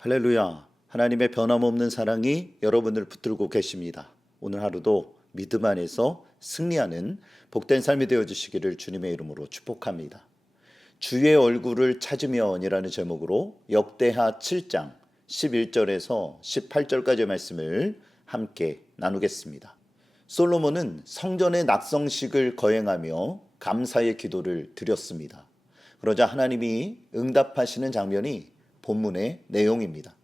할렐루야. 하나님의 변함없는 사랑이 여러분을 붙들고 계십니다. 오늘 하루도 믿음 안에서 승리하는 복된 삶이 되어주시기를 주님의 이름으로 축복합니다. 주의 얼굴을 찾으면이라는 제목으로 역대하 7장 11절에서 18절까지의 말씀을 함께 나누겠습니다. 솔로몬은 성전의 낙성식을 거행하며 감사의 기도를 드렸습니다. 그러자 하나님이 응답하시는 장면이 본문의 내용입니다.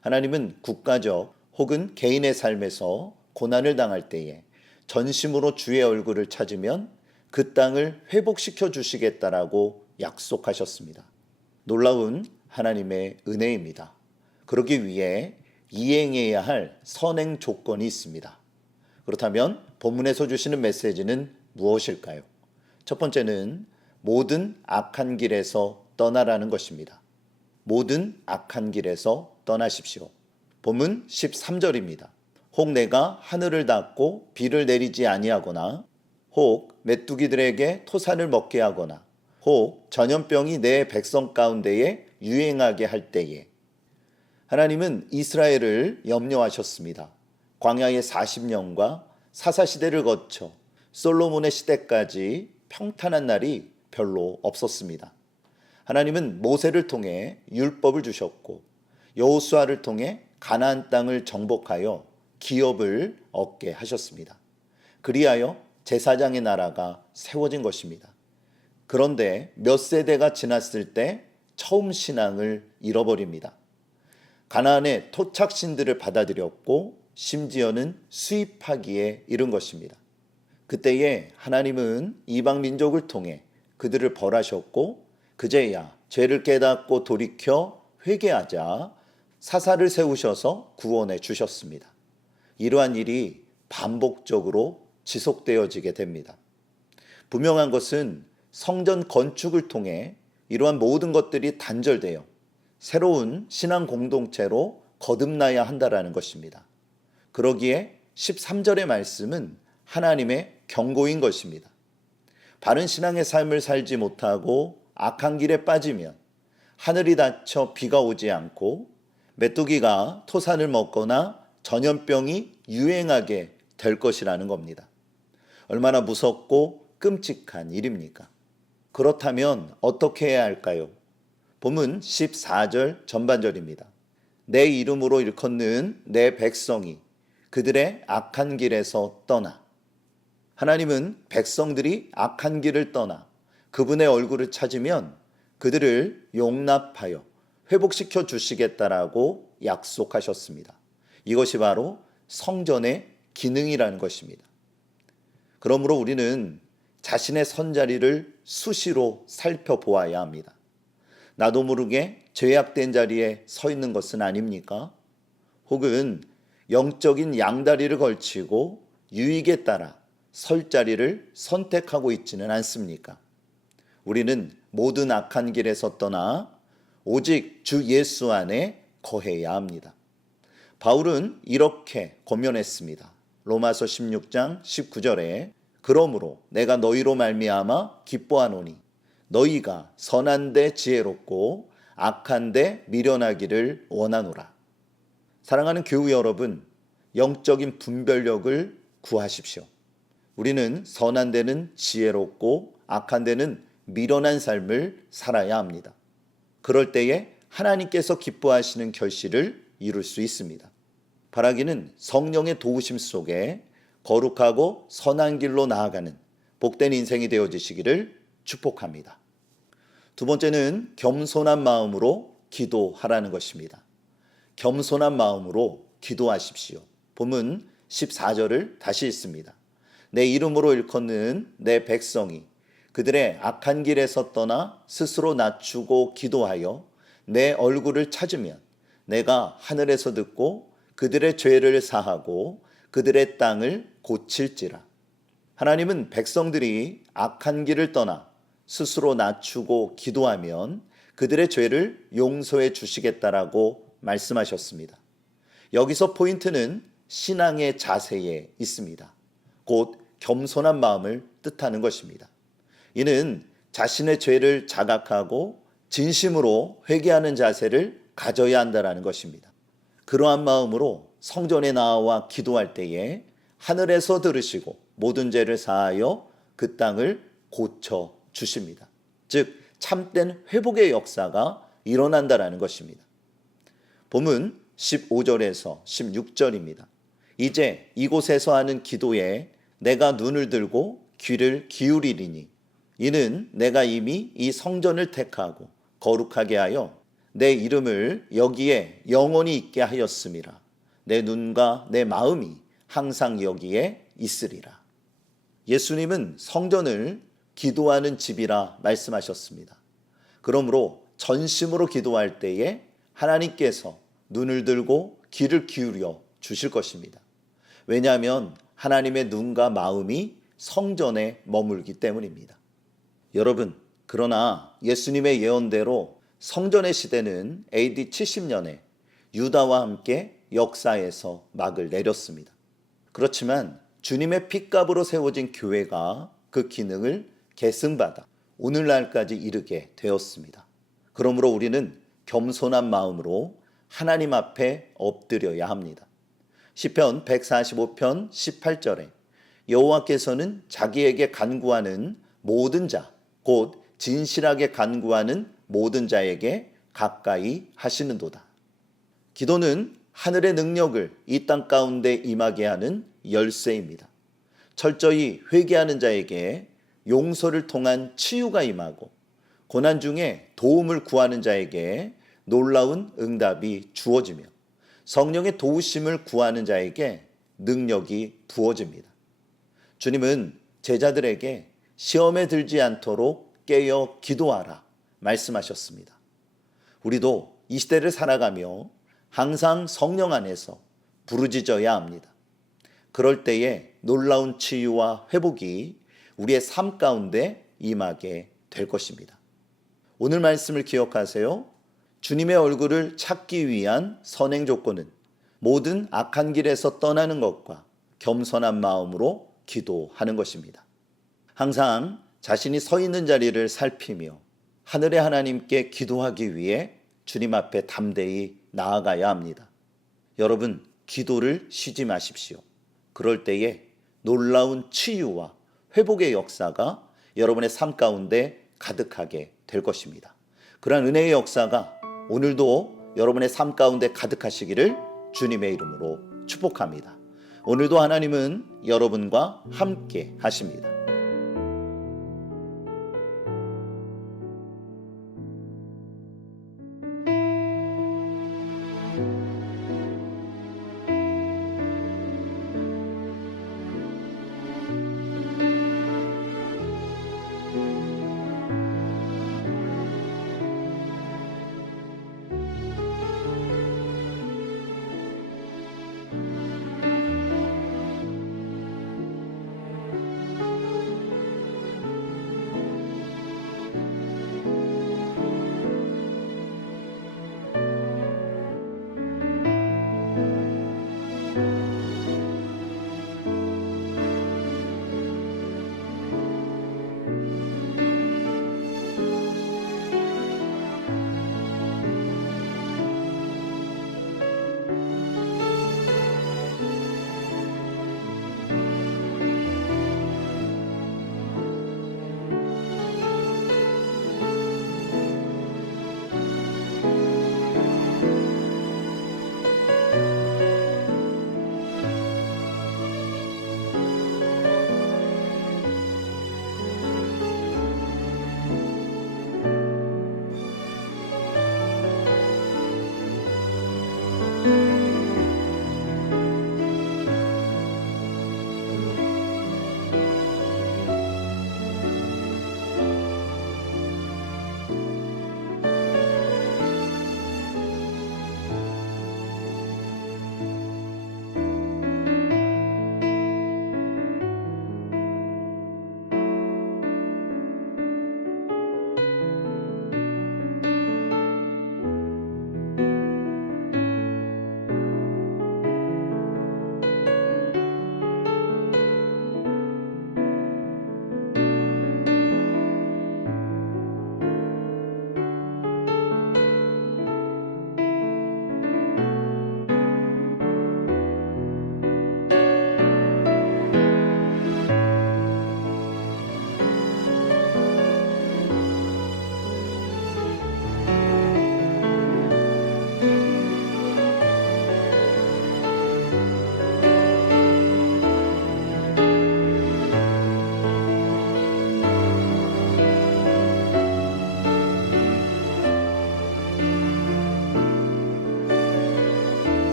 하나님은 국가적 혹은 개인의 삶에서 고난을 당할 때에 전심으로 주의 얼굴을 찾으면 그 땅을 회복시켜 주시겠다라고 약속하셨습니다. 놀라운 하나님의 은혜입니다. 그러기 위해 이행해야 할 선행 조건이 있습니다. 그렇다면 본문에서 주시는 메시지는 무엇일까요? 첫 번째는 모든 악한 길에서 떠나라는 것입니다. 모든 악한 길에서 떠나십시오. 본문 13절입니다. 혹 내가 하늘을 닫고 비를 내리지 아니하거나 혹 메뚜기들에게 토산을 먹게 하거나 혹 전염병이 내 백성 가운데에 유행하게 할 때에 하나님은 이스라엘을 염려하셨습니다. 광야의 40년과 사사시대를 거쳐 솔로몬의 시대까지 평탄한 날이 별로 없었습니다. 하나님은 모세를 통해 율법을 주셨고 여호수아를 통해 가나안 땅을 정복하여 기업을 얻게 하셨습니다. 그리하여 제사장의 나라가 세워진 것입니다. 그런데 몇 세대가 지났을 때 처음 신앙을 잃어버립니다. 가나안의 토착신들을 받아들였고 심지어는 수입하기에 이른 것입니다. 그때에 하나님은 이방 민족을 통해 그들을 벌하셨고 그제야 죄를 깨닫고 돌이켜 회개하자 사사를 세우셔서 구원해 주셨습니다. 이러한 일이 반복적으로 지속되어지게 됩니다. 분명한 것은 성전 건축을 통해 이러한 모든 것들이 단절되어 새로운 신앙 공동체로 거듭나야 한다라는 것입니다. 그러기에 13절의 말씀은 하나님의 경고인 것입니다. 바른 신앙의 삶을 살지 못하고 악한 길에 빠지면 하늘이 닫혀 비가 오지 않고 메뚜기가 토산을 먹거나 전염병이 유행하게 될 것이라는 겁니다. 얼마나 무섭고 끔찍한 일입니까? 그렇다면 어떻게 해야 할까요? 본문 14절 전반절입니다. 내 이름으로 일컫는 내 백성이 그들의 악한 길에서 떠나. 하나님은 백성들이 악한 길을 떠나 그분의 얼굴을 찾으면 그들을 용납하여 회복시켜 주시겠다라고 약속하셨습니다. 이것이 바로 성전의 기능이라는 것입니다. 그러므로 우리는 자신의 선자리를 수시로 살펴보아야 합니다. 나도 모르게 죄악된 자리에 서 있는 것은 아닙니까? 혹은 영적인 양다리를 걸치고 유익에 따라 설 자리를 선택하고 있지는 않습니까? 우리는 모든 악한 길에서 떠나 오직 주 예수 안에 거해야 합니다. 바울은 이렇게 권면했습니다. 로마서 16장 19절에 그러므로 내가 너희로 말미암아 기뻐하노니 너희가 선한 데 지혜롭고 악한 데 미련하기를 원하노라. 사랑하는 교우 여러분, 영적인 분별력을 구하십시오. 우리는 선한 데는 지혜롭고 악한 데는 미련한 삶을 살아야 합니다. 그럴 때에 하나님께서 기뻐하시는 결실을 이룰 수 있습니다. 바라기는 성령의 도우심 속에 거룩하고 선한 길로 나아가는 복된 인생이 되어지시기를 축복합니다. 두 번째는 겸손한 마음으로 기도하라는 것입니다. 겸손한 마음으로 기도하십시오. 본문 14절을 다시 읽습니다. 내 이름으로 일컫는 내 백성이 그들의 악한 길에서 떠나 스스로 낮추고 기도하여 내 얼굴을 찾으면 내가 하늘에서 듣고 그들의 죄를 사하고 그들의 땅을 고칠지라. 하나님은 백성들이 악한 길을 떠나 스스로 낮추고 기도하면 그들의 죄를 용서해 주시겠다라고 말씀하셨습니다. 여기서 포인트는 신앙의 자세에 있습니다. 곧 겸손한 마음을 뜻하는 것입니다. 이는 자신의 죄를 자각하고 진심으로 회개하는 자세를 가져야 한다라는 것입니다. 그러한 마음으로 성전에 나와 기도할 때에 하늘에서 들으시고 모든 죄를 사하여 그 땅을 고쳐 주십니다. 즉 참된 회복의 역사가 일어난다라는 것입니다. 본문 15절에서 16절입니다. 이제 이곳에서 하는 기도에 내가 눈을 들고 귀를 기울이리니 이는 내가 이미 이 성전을 택하고 거룩하게 하여 내 이름을 여기에 영원히 있게 하였음이라. 내 눈과 내 마음이 항상 여기에 있으리라. 예수님은 성전을 기도하는 집이라 말씀하셨습니다. 그러므로 전심으로 기도할 때에 하나님께서 눈을 들고 귀를 기울여 주실 것입니다. 왜냐하면 하나님의 눈과 마음이 성전에 머물기 때문입니다. 여러분, 그러나 예수님의 예언대로 성전의 시대는 AD 70년에 유다와 함께 역사에서 막을 내렸습니다. 그렇지만 주님의 핏값으로 세워진 교회가 그 기능을 계승받아 오늘날까지 이르게 되었습니다. 그러므로 우리는 겸손한 마음으로 하나님 앞에 엎드려야 합니다. 시편 145편 18절에 여호와께서는 자기에게 간구하는 모든 자, 곧 진실하게 간구하는 모든 자에게 가까이 하시는도다. 기도는 하늘의 능력을 이 땅 가운데 임하게 하는 열쇠입니다. 철저히 회개하는 자에게 용서를 통한 치유가 임하고 고난 중에 도움을 구하는 자에게 놀라운 응답이 주어지며 성령의 도우심을 구하는 자에게 능력이 부어집니다. 주님은 제자들에게 시험에 들지 않도록 깨어 기도하라 말씀하셨습니다. 우리도 이 시대를 살아가며 항상 성령 안에서 부르짖어야 합니다. 그럴 때에 놀라운 치유와 회복이 우리의 삶 가운데 임하게 될 것입니다. 오늘 말씀을 기억하세요. 주님의 얼굴을 찾기 위한 선행 조건은 모든 악한 길에서 떠나는 것과 겸손한 마음으로 기도하는 것입니다. 항상 자신이 서 있는 자리를 살피며 하늘의 하나님께 기도하기 위해 주님 앞에 담대히 나아가야 합니다. 여러분, 기도를 쉬지 마십시오. 그럴 때에 놀라운 치유와 회복의 역사가 여러분의 삶 가운데 가득하게 될 것입니다. 그러한 은혜의 역사가 오늘도 여러분의 삶 가운데 가득하시기를 주님의 이름으로 축복합니다. 오늘도 하나님은 여러분과 함께 하십니다.